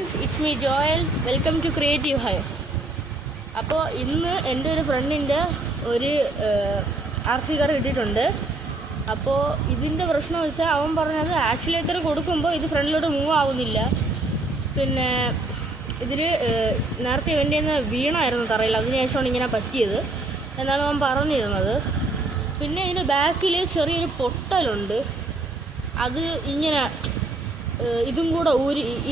Friends, it's me Joel. Welcome to creative hi. അപ്പോൾ ഇന്ന് എൻ്റെ ഒരു ഫ്രണ്ടിൻ്റെ ഒരു RC കാർ കിട്ടിയിട്ടുണ്ട്. അപ്പോൾ ഇതിൻ്റെ പ്രശ്നം വെച്ചാൽ അവൻ പറഞ്ഞത് ആക്സിലേറ്റർ കൊടുക്കുമ്പോൾ ഇത് ഫ്രണ്ടിലോട്ട് മൂവ് ആവുന്നില്ല. പിന്നെ ഇതിൽ നേരത്തെ ഇവൻ്റെ നിന്ന് വീണായിരുന്നു തറയിൽ, അതിനുശേഷമാണ് ഇങ്ങനെ പറ്റിയത് എന്നാണ് അവൻ പറഞ്ഞിരുന്നത്. പിന്നെ ഇതിൻ്റെ ബാക്കിൽ ചെറിയൊരു പൊട്ടലുണ്ട്. അത് ഇങ്ങനെ ഇതും കൂടെ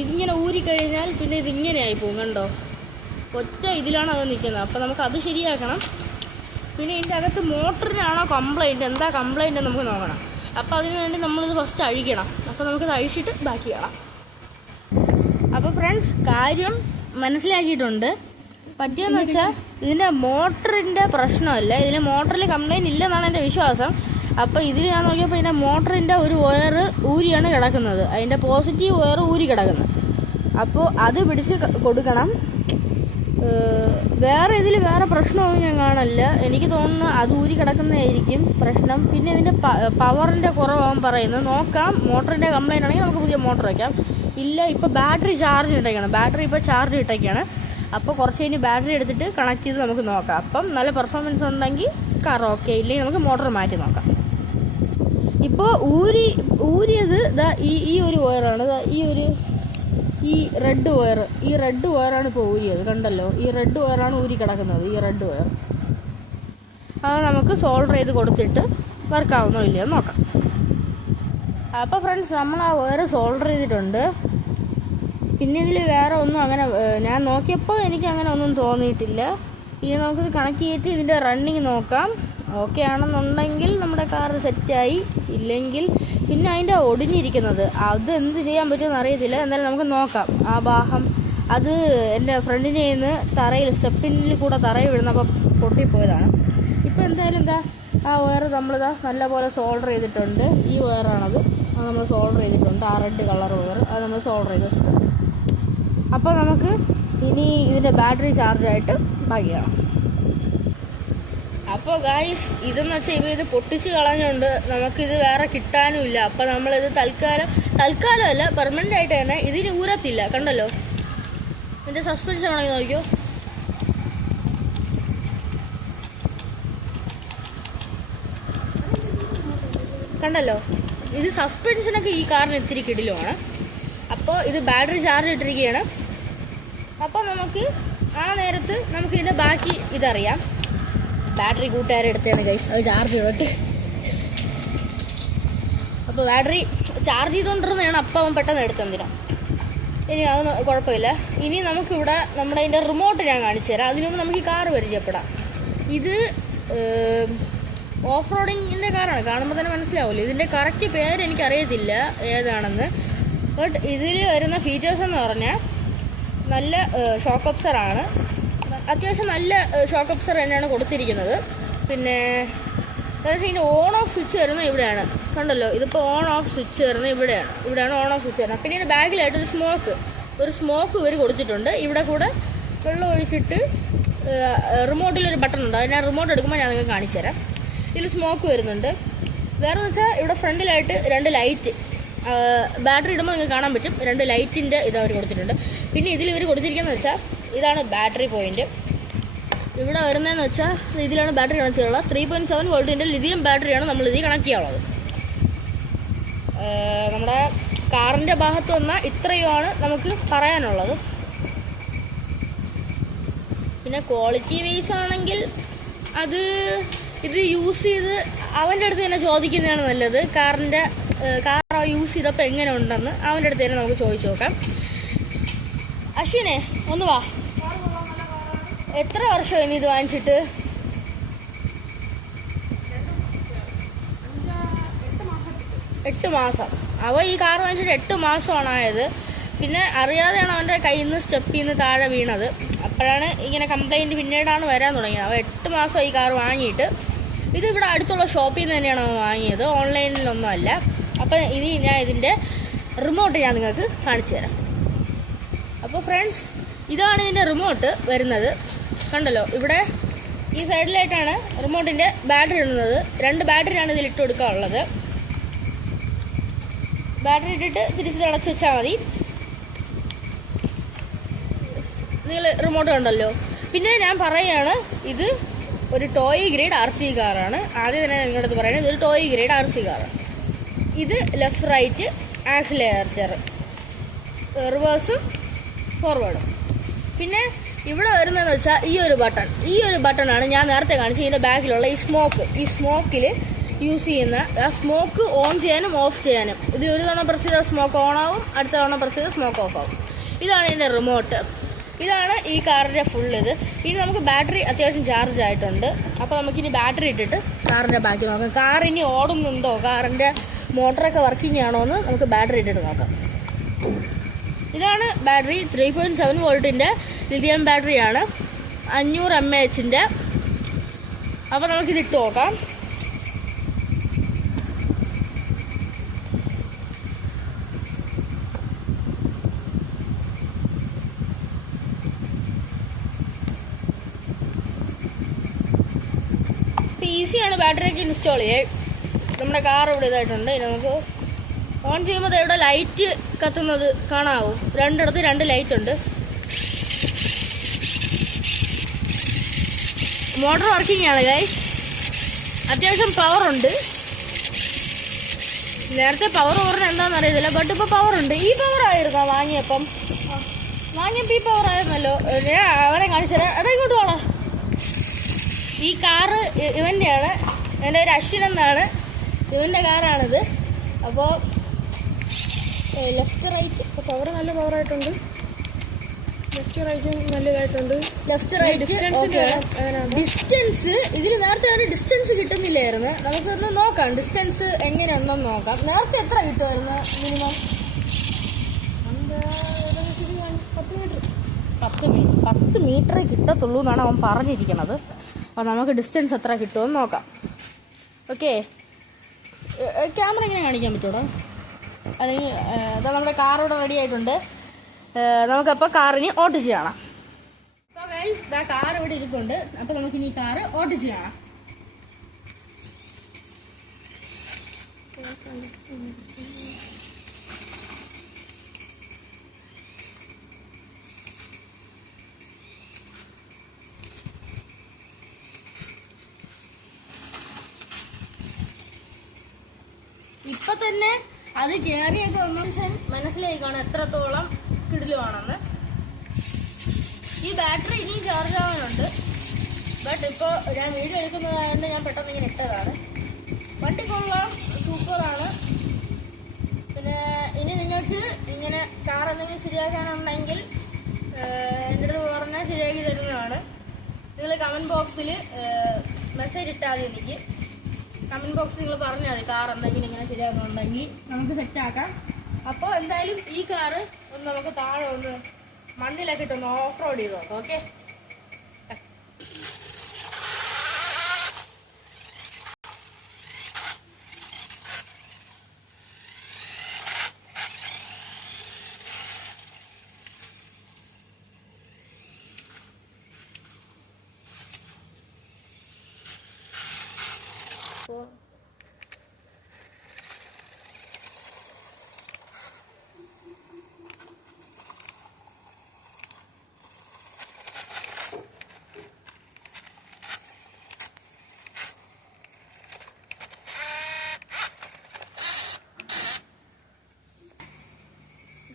ഇതിങ്ങനെ ഊരിക്കഴിഞ്ഞാൽ പിന്നെ ഇതിങ്ങനെ ആയിപ്പോകും. കണ്ടോ, ഒറ്റ ഇതിലാണ് അത് നിൽക്കുന്നത്. അപ്പോൾ നമുക്ക് അത് ശരിയാക്കണം. പിന്നെ ഇതിൻ്റെ അകത്ത് മോട്ടറിനാണോ കംപ്ലൈൻറ്റ്, എന്താ കംപ്ലൈൻറ്റ് നമുക്ക് നോക്കണം. അപ്പോൾ അതിന് വേണ്ടി നമ്മളിത് ഫസ്റ്റ് അഴിക്കണം. അപ്പോൾ നമുക്കിത് അഴിച്ചിട്ട് ബാക്കി കാണാം. അപ്പോൾ ഫ്രണ്ട്സ്, കാര്യം മനസ്സിലാക്കിയിട്ടുണ്ട്. പറ്റിയെന്ന് വെച്ചാൽ ഇതിൻ്റെ മോട്ടറിൻ്റെ പ്രശ്നമല്ല, ഇതിന് മോട്ടറിൽ കംപ്ലൈൻറ്റ് ഇല്ലെന്നാണ് എൻ്റെ വിശ്വാസം. അപ്പോൾ ഇതിൽ ഞാൻ നോക്കിയപ്പോൾ ഇതിൻ്റെ മോട്ടറിൻ്റെ ഒരു വയർ ഊരിയാണ് കിടക്കുന്നത്, അതിൻ്റെ പോസിറ്റീവ് വയർ ഊരി കിടക്കുന്നത്. അപ്പോൾ അത് പിടിച്ച് കൊടുക്കണം. വേറെ ഇതിൽ വേറെ പ്രശ്നമൊന്നും ഞാൻ കാണില്ല. എനിക്ക് തോന്നുന്നു അത് ഊരി കിടക്കുന്നതായിരിക്കും പ്രശ്നം. പിന്നെ ഇതിൻ്റെ പവറിൻ്റെ കുറവാകും പറയുന്നത്. നോക്കാം, മോട്ടറിൻ്റെ കംപ്ലൈൻ്റ് ആണെങ്കിൽ നമുക്ക് പുതിയ മോട്ടർ വയ്ക്കാം. ഇല്ല, ഇപ്പോൾ ബാറ്ററി ചാർജ് ഇട്ടേക്കാണ്. ബാറ്ററി ഇപ്പോൾ ചാർജ് ഇട്ടേക്കാണ്. അപ്പോൾ കുറച്ച് കഴിഞ്ഞ് ബാറ്ററി എടുത്തിട്ട് കണക്ട് ചെയ്ത് നമുക്ക് നോക്കാം. അപ്പം നല്ല പെർഫോമൻസ് ഉണ്ടെങ്കിൽ കാർ ഓക്കെ, ഇല്ലെങ്കിൽ നമുക്ക് മോട്ടർ മാറ്റി നോക്കാം. ഇപ്പോൾ ഊരിയത് ഈ ഒരു വയറാണ്. ഈ റെഡ് വയറാണ് ഇപ്പോൾ ഊരിയത്. കണ്ടല്ലോ, ഈ റെഡ് വയറാണ് ഊരി കിടക്കുന്നത്. ഈ റെഡ് വയർ അത് നമുക്ക് സോൾഡർ ചെയ്ത് കൊടുത്തിട്ട് വർക്കാവുന്നോ ഇല്ലയോ നോക്കാം. അപ്പോൾ ഫ്രണ്ട്സ്, നമ്മൾ ആ വയർ സോൾഡർ ചെയ്തിട്ടുണ്ട്. പിന്നെ ഇതിൽ വേറെ ഒന്നും അങ്ങനെ ഞാൻ നോക്കിയപ്പോൾ എനിക്ക് അങ്ങനെ ഒന്നും തോന്നിയിട്ടില്ല. ഇനി നമുക്കിത് കണക്ട് ചെയ്തിട്ട് ഇതിൻ്റെ റണ്ണിങ് നോക്കാം. ഓക്കെ ആണെന്നുണ്ടെങ്കിൽ നമ്മുടെ കാർ സെറ്റായി. ഇല്ലെങ്കിൽ പിന്നെ അതിൻ്റെ ഒടിഞ്ഞിരിക്കുന്നത് അത് എന്ത് ചെയ്യാൻ പറ്റുമെന്ന് അറിയത്തില്ല. എന്നാലും നമുക്ക് നോക്കാം. ആ ഭാഗം അത് എൻ്റെ ഫ്രണ്ടിൻ്റെ നിന്ന് തറയിൽ സ്റ്റെപ്പിനിൽ കൂടെ തറയിൽ വീഴുന്നപ്പോൾ പൊട്ടിപ്പോയതാണ്. ഇപ്പോൾ എന്തായാലും ആ വയർ നമ്മളിതാ നല്ലപോലെ സോൾഡർ ചെയ്തിട്ടുണ്ട്. ഈ വയറാണത്, അത് നമ്മൾ സോൾഡർ ചെയ്തിട്ടുണ്ട്. ആ റെഡ് കളർ വയർ അത് നമ്മൾ സോൾഡർ ചെയ്ത് വെച്ചിട്ടുണ്ട്. അപ്പോൾ നമുക്ക് ഇനി ഇതിൻ്റെ ബാറ്ററി ചാർജായിട്ട് ബാക്കി കാണാം. അപ്പോൾ ഗായ്സ്, ഇതെന്ന് വെച്ചാൽ ഇത് പൊട്ടിച്ച് കളഞ്ഞുകൊണ്ട് നമുക്കിത് വേറെ കിട്ടാനുമില്ല. അപ്പോൾ നമ്മളിത് തൽക്കാലമല്ല പെർമനൻ്റ് ആയിട്ട് തന്നെ ഇതിന് ഊരത്തില്ല. കണ്ടല്ലോ, ഇതിൻ്റെ സസ്പെൻഷൻ ആണെങ്കിൽ നോക്കിയോ. കണ്ടല്ലോ, ഇത് സസ്പെൻഷനൊക്കെ ഈ കാറിന് ഇത്തിരി കിടിലുമാണ്. അപ്പോൾ ഇത് ബാറ്ററി ചാർജ് ഇട്ടിരിക്കുകയാണ്. അപ്പോൾ നമുക്ക് ആ നേരത്ത് നമുക്ക് ഇതിൻ്റെ ബാക്കി ഇതറിയാം. ബാറ്ററി കൂട്ടുകാരെടുത്താണ് ഗൈസ്, അത് ചാർജ് ചെയ്തിട്ട്. അപ്പോൾ ബാറ്ററി ചാർജ് ചെയ്തുകൊണ്ടിരുന്നതാണ്. അപ്പം അവൻ പെട്ടെന്ന് എടുത്തെന്തിനാണ്. ഇനി അത് കുഴപ്പമില്ല. ഇനി നമുക്കിവിടെ നമ്മുടെ അതിൻ്റെ റിമോട്ട് ഞാൻ കാണിച്ചു തരാം. അതിന് മുമ്പ് നമുക്ക് ഈ കാറ് പരിചയപ്പെടാം. ഇത് ഓഫ് റോഡിങ്ങിൻ്റെ കാറാണ്. കാണുമ്പോൾ തന്നെ മനസ്സിലാവില്ല. ഇതിൻ്റെ കറക്റ്റ് പേര് എനിക്കറിയത്തില്ല ഏതാണെന്ന്. ബട്ട് ഇതിൽ വരുന്ന ഫീച്ചേഴ്സ് എന്ന് പറഞ്ഞാൽ നല്ല ഷോക്ക് ഒബ്സറാണ്. അത്യാവശ്യം നല്ല ഷോക്ക് ഒബ്സർ തന്നെയാണ് കൊടുത്തിരിക്കുന്നത്. പിന്നെ ഇതിൻ്റെ ഓൺ ഓഫ് സ്വിച്ച് വരുന്നത് ഇവിടെയാണ്. കണ്ടല്ലോ, ഇതിപ്പോൾ ഓൺ ഓഫ് സ്വിച്ച് വരുന്നത് ഇവിടെയാണ് ഓൺ ഓഫ് സ്വിച്ച് വരുന്നത്. പിന്നെ ഇതിൻ്റെ ബാക്കിലായിട്ട് ഒരു സ്മോക്ക് ഇവർ കൊടുത്തിട്ടുണ്ട്. ഇവിടെ കൂടെ വെള്ളം ഒഴിച്ചിട്ട് റിമോട്ടിലൊരു ബട്ടൺ ഉണ്ട്. അതിന് റിമോട്ട് എടുക്കുമ്പോൾ ഞാൻ നിങ്ങൾക്ക് കാണിച്ചു തരാം. ഇതിൽ സ്മോക്ക് വരുന്നുണ്ട്. വേറെ വെച്ചാൽ ഇവിടെ ഫ്രണ്ടിലായിട്ട് 2 ലൈറ്റ്, ബാറ്ററി ഇടുമ്പോൾ നിങ്ങൾക്ക് കാണാൻ പറ്റും. 2 ലൈറ്റിൻ്റെ ഇത് അവർ കൊടുത്തിട്ടുണ്ട്. പിന്നെ ഇതിൽ ഇവർ കൊടുത്തിരിക്കുന്നത് വെച്ചാൽ ഇതാണ് ബാറ്ററി പോയിന്റ്. ഇവിടെ വരുന്നതെന്ന് വെച്ചാൽ ഇതിലാണ് ബാറ്ററി കണക്ട് ചെയ്യാനുള്ളത്. 3.7 വോൾട്ടിൻ്റെ ലിഥിയം ബാറ്ററിയാണ് നമ്മൾ ഇതിൽ കണക്ട് ചെയ്യാനുള്ളത്. നമ്മുടെ കാറിൻ്റെ ഭാഗത്ത് വന്നാൽ ഇത്രയുമാണ് നമുക്ക് പറയാനുള്ളത്. പിന്നെ ക്വാളിറ്റി വൈസ് ആണെങ്കിൽ ഇത് യൂസ് ചെയ്ത് അവൻ്റെ അടുത്ത് തന്നെ ചോദിക്കുന്നതാണ് നല്ലത്. കാർ യൂസ് ചെയ്തപ്പോൾ എങ്ങനെ ഉണ്ടെന്ന് അവൻ്റെ അടുത്ത് തന്നെ നമുക്ക് ചോദിച്ചു നോക്കാം. അശ്വിനെ, ഒന്ന് വാ. എത്ര വർഷമായി നീ ഇത് വാങ്ങിച്ചിട്ട്? 8 മാസം. ഈ കാർ വാങ്ങിച്ചിട്ട് 8 മാസമാണ് ആയത്. പിന്നെ അറിയാതെയാണ് അവൻ്റെ കയ്യിൽ നിന്ന് സ്റ്റെപ്പിൽ നിന്ന് താഴെ വീണത്. അപ്പോഴാണ് ഇങ്ങനെ കംപ്ലൈൻറ്റ് പിന്നീടാണ് വരാൻ തുടങ്ങിയത്. 8 മാസം ഈ കാർ വാങ്ങിയിട്ട്. ഇത് ഇവിടെ അടുത്തുള്ള ഷോപ്പിൽ നിന്ന് തന്നെയാണ് അവൻ വാങ്ങിയത്, ഓൺലൈനിലൊന്നും അല്ല. അപ്പം ഇനി ഞാൻ ഇതിൻ്റെ റിമോട്ട് ഞാൻ നിങ്ങൾക്ക് കാണിച്ചു തരാം. അപ്പോൾ ഫ്രണ്ട്സ്, ഇതാണ് ഇതിൻ്റെ റിമോട്ട് വരുന്നത്. കണ്ടല്ലോ, ഇവിടെ ഈ സൈഡിലായിട്ടാണ് റിമോട്ടിൻ്റെ ബാറ്ററി ഇടുന്നത്. 2 ബാറ്ററിയാണ് ഇതിൽ ഇട്ട് കൊടുക്കാനുള്ളത്. ബാറ്ററി ഇട്ടിട്ട് തിരിച്ച് തിളച്ച് വെച്ചാൽ മതി. നിങ്ങൾ റിമോട്ട് കണ്ടല്ലോ. പിന്നെ ഞാൻ പറയുകയാണ്, ഇത് ഒരു ടോയ് ഗ്രേഡ് RC കാറാണ്. ആദ്യം തന്നെ നിങ്ങളുടെ അടുത്ത് പറയുന്നത് ഇതൊരു ടോയ് ഗ്രേഡ് RC കാറാണ്. ഇത് ലെഫ്റ്റ് റൈറ്റ് ആക്സിലറേറ്റർ, റിവേഴ്സും ഫോർവേഡും. പിന്നെ ഇവിടെ വരുന്നതെന്ന് വെച്ചാൽ ഈ ഒരു ബട്ടണാണ് ഞാൻ നേരത്തെ കാണിച്ചത്. ഇതിൻ്റെ ബാക്കിലുള്ള ഈ സ്മോക്കിൽ യൂസ് ചെയ്യുന്ന ആ സ്മോക്ക് ഓൺ ചെയ്യാനും ഓഫ് ചെയ്യാനും. ഇത് ഒരു തവണ പ്രസ് ചെയ്താൽ സ്മോക്ക് ഓൺ ആവും, അടുത്ത തവണ പ്രസ് ചെയ്താൽ സ്മോക്ക് ഓഫ് ആവും. ഇതാണ് ഇതിൻ്റെ റിമോട്ട്. ഇതാണ് ഈ കാറിൻ്റെ ഫുൾ ഇത്. ഇനി നമുക്ക് ബാറ്ററി അത്യാവശ്യം ചാർജ് ആയിട്ടുണ്ട്. അപ്പോൾ നമുക്കിനി ബാറ്ററി ഇട്ടിട്ട് കാറിൻ്റെ ബാക്കി നോക്കാം. കാർ ഇനി ഓടുന്നുണ്ടോ, കാറിൻ്റെ മോട്ടറൊക്കെ വർക്കിംഗ് ആണോ എന്ന് നമുക്ക് ബാറ്ററി ഇട്ടിട്ട് നോക്കാം. ഇതാണ് ബാറ്ററി. 3.7 വോൾട്ടിൻ്റെ ലിഥിയം ബാറ്ററിയാണ്, 500 mAh. അപ്പോൾ നമുക്കിതിട്ട് നോക്കാം. ഈസിയാണ് ബാറ്ററിയൊക്കെ ഇൻസ്റ്റാൾ ചെയ്യാൻ. നമ്മുടെ കാർ ഇവിടെ ഇതായിട്ടുണ്ട്. ഇനി നമുക്ക് ഓൺ ചെയ്യുമ്പോൾ ഇവിടെ ലൈറ്റ് കത്തുന്നത് കാണാവും. രണ്ടിടത്ത് 2 ലൈറ്റ് ഉണ്ട്. മോട്ടർ വർക്കിംഗ് ആണ് ഗൈസ്. അത്യാവശ്യം പവറുണ്ട്. നേരത്തെ പവർ ഓർമ്മ എന്താണെന്ന് അറിയത്തില്ല, ബട്ട് ഇപ്പോൾ പവറുണ്ട്. ഈ പവർ ആയിരുന്നോ വാങ്ങിയപ്പോൾ ഈ പവർ ആയിരുന്നല്ലോ. ഞാൻ അവരെ കാണിച്ചു തരാം. അതെങ്ങോട്ട് പോകണം. ഈ കാറ് ഇവൻ്റെയാണ്. എൻ്റെ ഒരു അശ്വിൻ എന്നാണ്, ഇവൻ്റെ കാറാണിത്. അപ്പോൾ ലെഫ്റ്റ് റൈറ്റ് പവർ നല്ല പവറായിട്ടുണ്ട്. ലെഫ്റ്റ് റൈറ്റും നല്ലതായിട്ടുണ്ട്. Left right okay. ഡിസ്റ്റൻസ് ഇതിൽ നേരത്തെ ഒരു ഡിസ്റ്റൻസ് കിട്ടുന്നില്ലായിരുന്നു. നമുക്കൊന്ന് നോക്കാം ഡിസ്റ്റൻസ് എങ്ങനെയുണ്ടെന്ന് നോക്കാം. നേരത്തെ എത്ര കിട്ടുമായിരുന്നു മിനിമം? 10 മീറ്ററേ കിട്ടത്തുള്ളൂ എന്നാണ് അവൻ പറഞ്ഞിരിക്കുന്നത്. അപ്പോൾ നമുക്ക് ഡിസ്റ്റൻസ് എത്ര കിട്ടുമെന്ന് നോക്കാം. ഓക്കെ, ക്യാമറ എങ്ങനെ കാണിക്കാൻ പറ്റുമോ? അല്ലെങ്കിൽ അതാ നമ്മുടെ കാർ ഇവിടെ റെഡി ആയിട്ടുണ്ട്. നമുക്കപ്പോൾ കാറിന് ഓട്ടിച്ച് കാണാം. അപ്പോൾ ഗൈസ് ഇതാ കാർ ഇവിടെ ഇരിപ്പുണ്ട്. അപ്പോൾ നമുക്കിനി ഈ കാറ് ഓട്ടിച്ച് കാണാം. ഇപ്പൊ തന്നെ അത് കയറിയൊക്കെ മനസ്സിലായി കാണാം എത്രത്തോളം കിടിലുവാണെന്ന്. ഈ ബാറ്ററി ഇനിയും ചാർജ് ആവാനുണ്ട്. ബട്ട് ഇപ്പോൾ ഞാൻ വീഡിയോ എടുക്കുന്നതായതുകൊണ്ട് ഞാൻ പെട്ടെന്ന് ഇങ്ങനെ ഇട്ടതാണ്. വണ്ടി കൊള്ളാം, സൂപ്പറാണ്. പിന്നെ ഇനി നിങ്ങൾക്ക് ഇങ്ങനെ കാർ എന്തെങ്കിലും ശരിയാക്കാനുണ്ടെങ്കിൽ എൻ്റെ അടുത്ത് പറഞ്ഞാൽ ശരിയാക്കി തരുന്നതാണ്. നിങ്ങൾ കമൻറ്റ് ബോക്സിൽ മെസ്സേജ് ഇട്ടാൽ മതി. എനിക്ക് കമൻറ്റ് ബോക്സിൽ നിങ്ങൾ പറഞ്ഞാൽ മതി കാർ എന്തെങ്കിലും ഇങ്ങനെ ശരിയാക്കുന്നുണ്ടെങ്കിൽ നമുക്ക് സെറ്റാക്കാം. അപ്പോൾ എന്തായാലും ഈ കാറ് ഒന്ന് നമുക്ക് താഴെ ഒന്ന് മണ്ണിലൊക്കെ ഇട്ടൊന്ന് ഓഫ് റോഡ് ചെയ്ത് നോക്കാം. ഓക്കെ,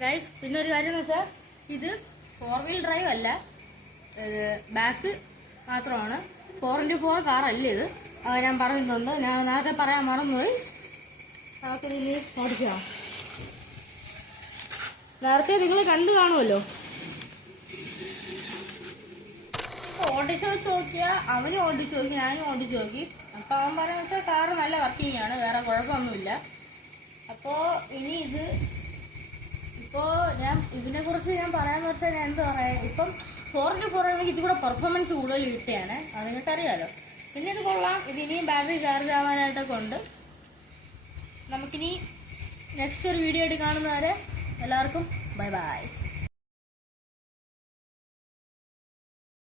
ഗൈസ് പിന്നെ ഒരു കാര്യം എന്ന് വെച്ചാൽ ഇത് 4 വീൽ ഡ്രൈവ് അല്ല, ബാക്ക് മാത്രമാണ്. 4x4 കാറല്ല ഇത്. ഞാൻ പറഞ്ഞിട്ടുണ്ട്, ഞാൻ നേരത്തെ പറയാൻ മറന്നുപോയി. നമുക്കിതിന് ഓടിക്കാം. നേരത്തെ നിങ്ങൾ കണ്ടു കാണുമല്ലോ. ഓടിച്ചു നോക്കിയാൽ അവനും ഓടിച്ചു നോക്കി, ഞാനും ഓടിച്ചു നോക്കി. അപ്പോൾ അവൻ പറയുന്നത് വെച്ചാൽ കാറ് നല്ല വർക്കിംഗ് ആണ്, വേറെ കുഴപ്പമൊന്നുമില്ല. അപ്പോൾ ഇനി ഇപ്പോൾ ഞാൻ ഇതിനെക്കുറിച്ച് ഞാൻ പറയാമെന്ന് വെച്ചാൽ ഞാൻ എന്താ പറയുക, ഇപ്പം 4x4 ആണെങ്കിൽ ഇത് കൂടെ പെർഫോമൻസ് കൂടുതൽ കിട്ടുകയാണ്, അത് നിങ്ങൾക്കറിയാമല്ലോ. പിന്നെ ഇത് കൊള്ളാം. ഇതിനിയും ബാറ്ററി ചാർജ് ആവാനായിട്ടൊക്കെ ഉണ്ട്. നമുക്കിനി നെക്സ്റ്റ് ഒരു വീഡിയോ ആയിട്ട് കാണുന്നവരെ എല്ലാവർക്കും ബൈ ബൈ.